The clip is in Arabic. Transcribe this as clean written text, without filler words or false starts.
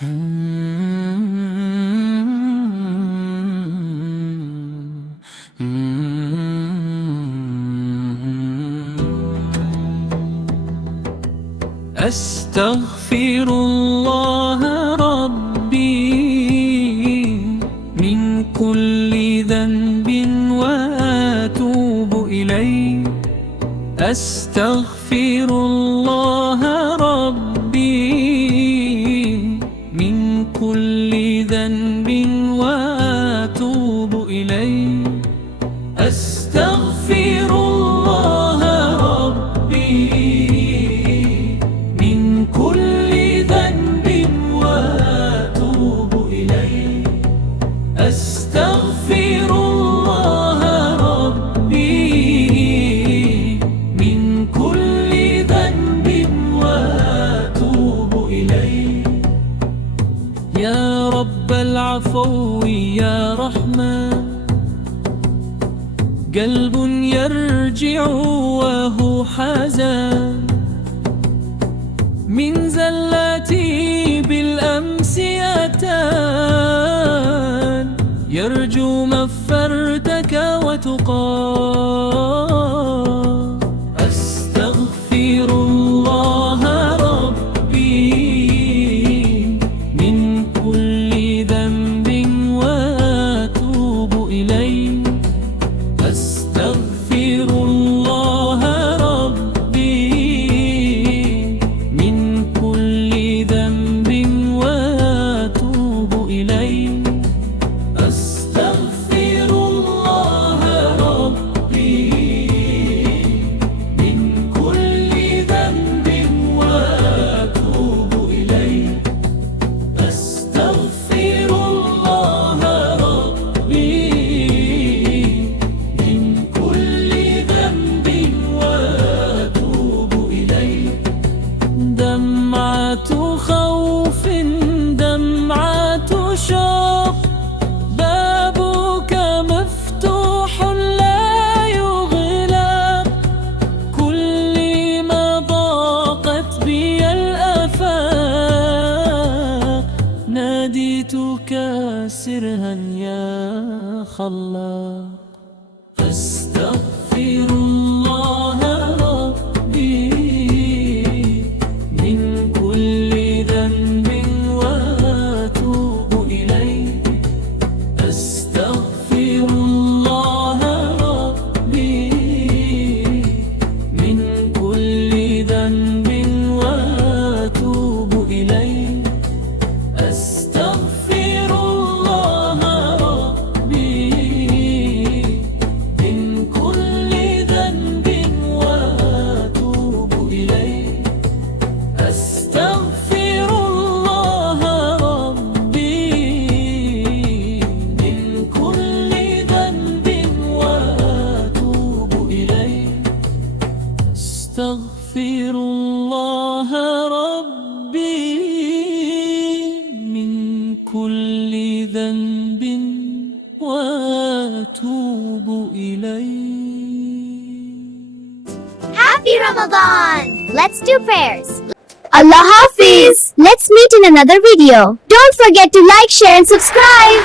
أستغفر الله ربي من كل ذنب وأتوب إليه. أستغفر الله ربي من كل ذنب وأتوب إليه. أستغفر الله ربي من كل ذنب وأتوب إليه. أستغفر الله ربي من كل ذنب وأتوب إليه. يا رب العفو يا رحمن، قلب يرجع وهو حزان، من زلاتي بالأمس أتان، يرجو مغفرتك وتقاه. أستغفر الله ربي من كل ذنب وأتوب إليه. أستغفر الله ربي من كل ذنب وأتوب إليه. أستغفر الله ربي من كل ذنب وأتوب إليه. أستغفر الله ربي من كل ذنب وأتوب إليه. دمعة خوف دمعة شوق، بابك مفتوح لا يغلق، كلما ضاقت بي الآفاق، ناديتك سرها يا خلاق. أستغفر الله ربي من كل ذنب وأتوب إليه. أستغفر الله ربي من كل ذنب وأتوب إليه. أستغفر الله ربي من كل ذنب وأتوب إليه. أستغفر الله ربي من كل ذنب وأتوب إليه. أستغفر الله ربي من كل ذنب وأتوب إليه. Happy Ramadan! Let's do prayers. Allah Hafiz! Let's meet in another video. Don't forget to like, share and subscribe.